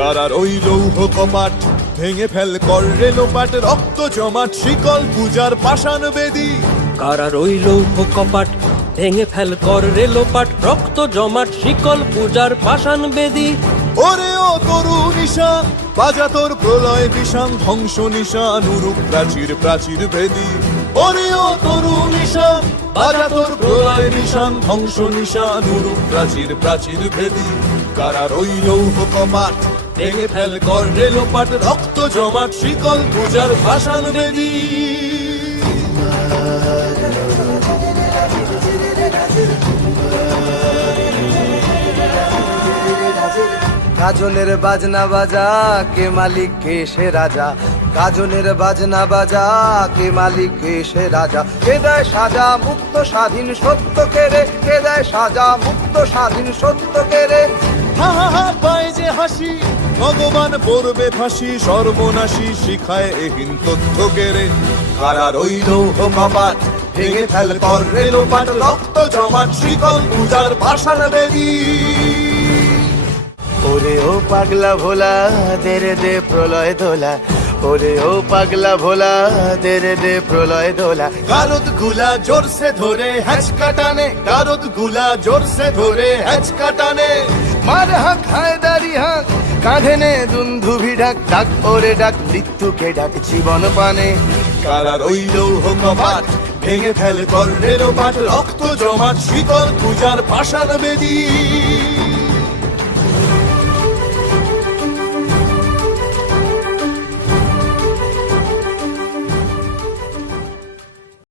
কারার ওই লৌহ কপাট ভেঙে ফেল কর রেলোপাট রক্ত জমাট শিকল পূজার পাষাণ বেদী। কারা রইল কপাট ভেঙে ফেল কর রেলোপাট রক্ত জমাট শিকল পূজার পাষাণ বেদী। ওরে ও তরু নিশান বাজা তোর প্রলয় বিষান ধ্বংস নিশান উরুপ প্রাচীর প্রাচীর ভেদি ওরে ও তরু নিশান বাজা তোর প্রলয় নিশান ধ্বংস নিশান উরুপ প্রাচীর প্রাচীর ভেদি কারা রইল কপাট ভেঙে ফেল কর রেলোপাট রক্ত জমাট শিকল পূজার গাজনের বাজনা বাজা কে মালিক কে সে রাজা? গাজনের বাজনা বাজা কে মালিক কে সে রাজা? কে দেয় সাজা মুক্ত স্বাধীন সত্য কে রে? কে দেয় সাজা মুক্ত স্বাধীন সত্য কেড়ে হা হা হা হাসি ভগবান পড়বে ফাঁসি সর্বনাশী শিখায় এহীন তথ্য কেড়ে কারা রইল কপাট ভেঙে ফেল কর রেলোপাট রক্ত জমাট শিকল পূজার পাষাণ বেদী। ওরে ও পাগলা ভোলা দেরে দে প্রলয় দোলা ওরে ও পাগলা ভোলা দেরে দে প্রলয় দোলা গারদগুলা জোরসে ধরে হ্যাচ কাটানে গারদগুলা জোরসে ধরে হ্যাচ কাটানে। মার হাক হায় দাড়ি হাক কাঁধে নে দুন্ধুভি ডাক ডাক ওরে ডাক, মৃত্যুকে ডাক জীবন পানে। কারার ওই লৌহ কপাট ভেঙে ফেলে কর্ণের পাট, রক্ত জমাট, শীতল পূজার পাশার বেদী।